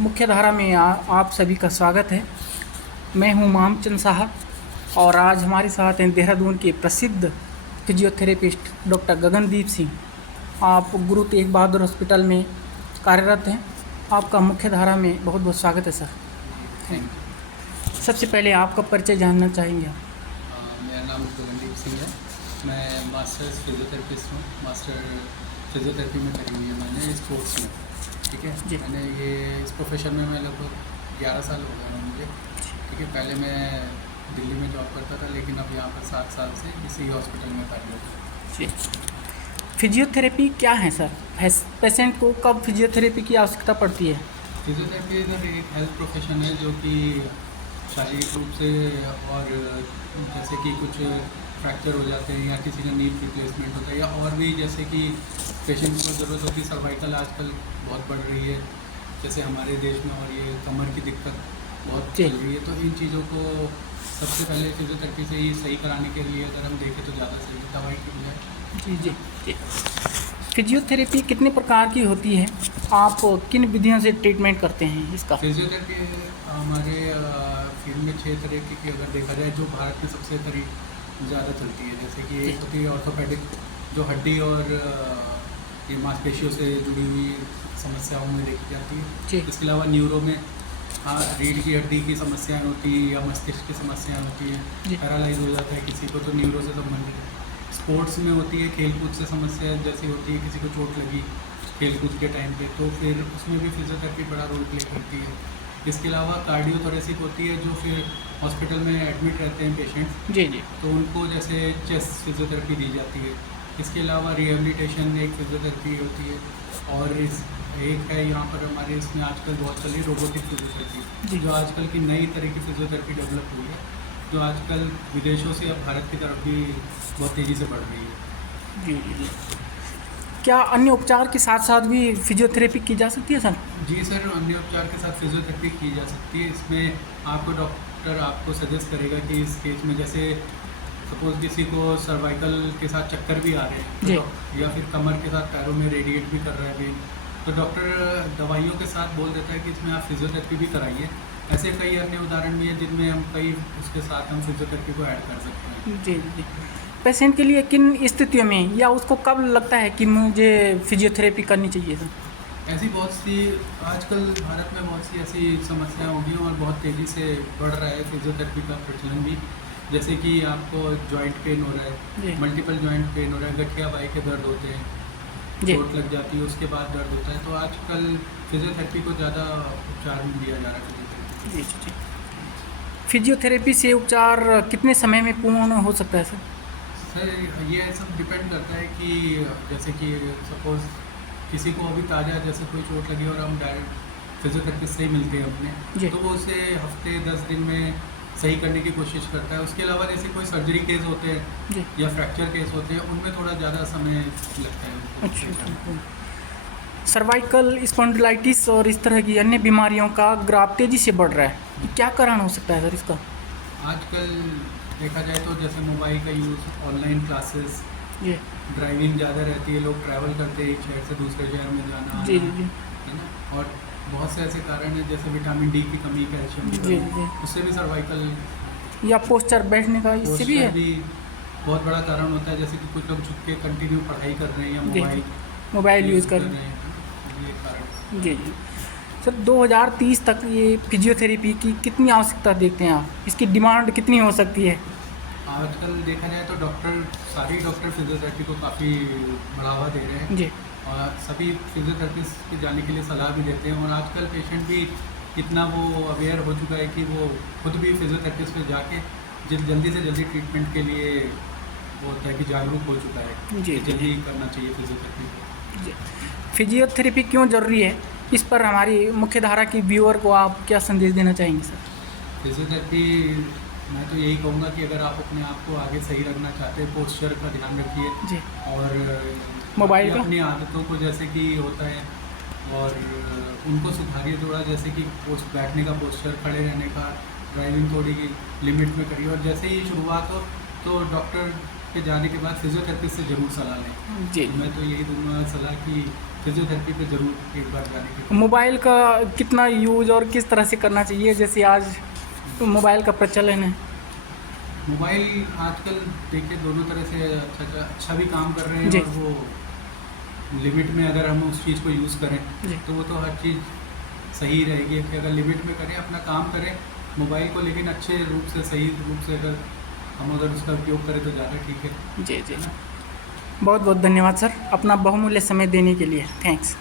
मुख्य धारा में आप सभी का स्वागत है। मैं हूं मामचंद साहब और आज हमारे साथ हैं देहरादून के प्रसिद्ध फिजियोथेरेपिस्ट डॉक्टर गगनदीप सिंह। आप गुरु तेग बहादुर हॉस्पिटल में कार्यरत हैं। आपका मुख्य धारा में बहुत बहुत स्वागत है सर। सबसे पहले आपका परिचय जानना चाहेंगे आप? मेरा नाम गगनदीप सिंह है। मैं मास्टर्स फिजियोथेरेपिस्ट हूँ। मास्टर फिजियोथेरेपी में करी हुई है मैंने स्पोर्ट्स में। ठीक है जी। मैंने ये इस प्रोफेशन में मैं लगभग 11 साल हो गए हैं मुझे। ठीक है, पहले मैं दिल्ली में जॉब करता था, लेकिन अब यहाँ पर 7 साल से इसी हॉस्पिटल में कार्यरत हूँ जी। फिजियोथेरेपी क्या है सर? पेशेंट को कब फिजियोथेरेपी की आवश्यकता पड़ती है? फिजियोथेरेपी इधर एक हेल्थ प्रोफेशन है जो कि शारीरिक रूप से और जैसे कि कुछ फ्रैक्चर हो जाते हैं या किसी का नी रिप्लेसमेंट होता है या और भी जैसे कि पेशेंट को ज़रूरत होती है। सर्वाइकल आजकल बहुत बढ़ रही है जैसे हमारे देश में, और ये कमर की दिक्कत बहुत चल रही है। तो इन चीज़ों को सबसे पहले फिजियोथेरेपी से ही सही कराने के लिए अगर हम देखें तो ज़्यादा सही है दवाई की बजाय। जी जी जी। फिजियोथेरेपी कितने प्रकार की होती है? आप किन विधियों से ट्रीटमेंट करते हैं इसका? फिजियोथेरेपी हमारे फील्ड में 6 तरह की अगर देखा जाए जो भारत में सबसे ज़्यादा चलती है। जैसे कि एक होती है ऑर्थोपेडिक, जो हड्डी और ये मांसपेशियों से जुड़ी हुई समस्याओं में देखी जाती है। इसके अलावा न्यूरो में रीढ़ की हड्डी की समस्याएं होती है या मस्तिष्क की समस्याएं होती है। पैरालाइज हो जाता है किसी को तो न्यूरो से संबंधित है। स्पोर्ट्स में होती है खेलकूद से समस्या जैसी होती है, किसी को चोट लगी खेलकूद के टाइम पे तो फिर उसमें भी फिजियोथेरेपी बड़ा रोल प्ले करती है। इसके अलावा कार्डियोथोरेसिक होती है जो फिर हॉस्पिटल में एडमिट रहते हैं पेशेंट जी जी, तो उनको जैसे चेस्ट फिजियोथेरेपी दी जाती है। इसके अलावा रिहेबिलिटेशन एक फिजियोथेरेपी होती है। और इस एक है यहाँ पर हमारे इसमें आजकल बहुत चली रोबोटिक फिजियोथेरेपी जो आजकल की नई तरह की फिजियोथेरेपी डेवलप हुई है, जो आजकल विदेशों से अब भारत की तरफ भी बहुत तेज़ी से बढ़ रही है। जी जी। क्या अन्य उपचार के साथ साथ भी फिजियोथेरेपी की जा सकती है सर? जी सर, अन्य उपचार के साथ फिजियोथेरेपी की जा सकती है। इसमें आपको डॉक्टर आपको सजेस्ट करेगा कि इस केस में जैसे सपोज किसी को सर्वाइकल के साथ चक्कर भी आ रहे हैं तो या फिर कमर के साथ पैरों में रेडिएट भी कर रहे हैं तो डॉक्टर दवाइयों के साथ बोल देता है कि इसमें आप फिजियोथेरेपी भी कराइए। ऐसे कई अन्य उदाहरण भी हैं जिनमें हम कई उसके साथ हम फिजियोथेरेपी को ऐड कर सकते हैं। जी जी। पेशेंट के लिए किन स्थितियों में या उसको कब लगता है कि मुझे फिजियोथेरेपी करनी चाहिए सर? ऐसी बहुत सी आजकल भारत में बहुत सी ऐसी समस्याएं हो गई और बहुत तेज़ी से बढ़ रहा है फिजियोथेरेपी का प्रचलन भी। जैसे कि आपको जॉइंट पेन हो रहा है, मल्टीपल जॉइंट पेन हो रहा है, गठिया बाई के दर्द होते हैं, चोट लग जाती है उसके बाद दर्द होता है, तो आजकल फिजियोथेरेपी को ज़्यादा उपचार में दिया जा रहा है फिजियोथेरेपी। जी जी। फिजियोथेरेपी से उपचार कितने समय में पूर्ण हो सकता है सर? सर ये सब डिपेंड करता है कि जैसे कि सपोज किसी को अभी ताज़ा जैसे कोई चोट लगी और हम डायरेक्ट फिजियोथेरेपिस्ट से ही मिलते हैं अपने तो वो उसे हफ्ते 10 दिन में सही करने की कोशिश करता है। उसके अलावा जैसे कोई सर्जरी केस होते हैं या फ्रैक्चर केस होते हैं उनमें थोड़ा ज़्यादा समय लगता है उनको। अच्छा। सर्वाइकल स्पॉन्डिलाइटिस और इस तरह की अन्य बीमारियों का ग्राफ तेज़ी से बढ़ रहा है, क्या कारण हो सकता है सर इसका? आजकल देखा जाए तो जैसे मोबाइल का यूज़, ऑनलाइन क्लासेस, ड्राइविंग ज़्यादा रहती है, लोग ट्रैवल करते हैं एक शहर से दूसरे शहर में जाना जी जी है ना, और बहुत से ऐसे कारण हैं जैसे विटामिन डी की कमी, कैल्शियम की कमी, उससे भी सर्वाइकल या पोस्चर बैठने का इससे भी है बहुत बड़ा कारण होता है। जैसे कि कुछ लोग झुक के कंटिन्यू पढ़ाई कर रहे हैं या मोबाइल यूज़ कर रहे हैं, ये कारण। जी जी। सर 2030 तक ये फिजियोथेरेपी की कितनी आवश्यकता देखते हैं आप? इसकी डिमांड कितनी हो सकती है? आजकल देखा जाए तो सारे डॉक्टर फिजियोथेरेपी को काफ़ी बढ़ावा दे रहे हैं जी, और सभी फिजियोथेरेपिस्ट के जाने के लिए सलाह भी देते हैं। और आजकल पेशेंट भी इतना वो अवेयर हो चुका है कि वो खुद भी फिजियोथेरेपिस्ट में जाके जल्दी से जल्दी ट्रीटमेंट के लिए वो होता है कि जागरूक हो चुका है जी, जल्दी करना चाहिए फिजियोथेरेपी। फिजियोथेरेपी क्यों ज़रूरी है, इस पर हमारी मुख्य धारा की व्यूअर को आप क्या संदेश देना चाहेंगे सर? फिजियोथेरेपी मैं तो यही कहूँगा कि अगर आप अपने आप को आगे सही रखना चाहते हैं पोस्चर का ध्यान रखिए जी, और मोबाइल का अपनी आदतों को जैसे कि होता है और उनको सुधारिए थोड़ा, जैसे कि बैठने का पोस्चर, खड़े रहने का, ड्राइविंग थोड़ी लिमिट में करिए और जैसे ही शुरुआत हो तो डॉक्टर के जाने के बाद फिजियोथेरेपिस्ट से ज़रूर सलाह लें। जी। मैं तो यही दूंगा सलाह कि फिजियोथेरेपी पे ज़रूर एक बार जाने की। मोबाइल का कितना यूज और किस तरह से करना चाहिए, जैसे आज तो मोबाइल का प्रचलन है। मोबाइल आजकल देखिए दोनों तरह से अच्छा भी काम कर रहे जी। हैं, और वो लिमिट में अगर हम उस चीज़ को यूज़ करें जी। तो वो तो हर चीज़ सही रहेगी कि अगर लिमिट में करें, अपना काम करें मोबाइल को, लेकिन अच्छे रूप से, सही रूप से अगर हम अगर उसका उपयोग करें तो ज़्यादा ठीक है। जी जी। है ना? बहुत बहुत धन्यवाद सर, अपना बहुमूल्य समय देने के लिए। थैंक्स।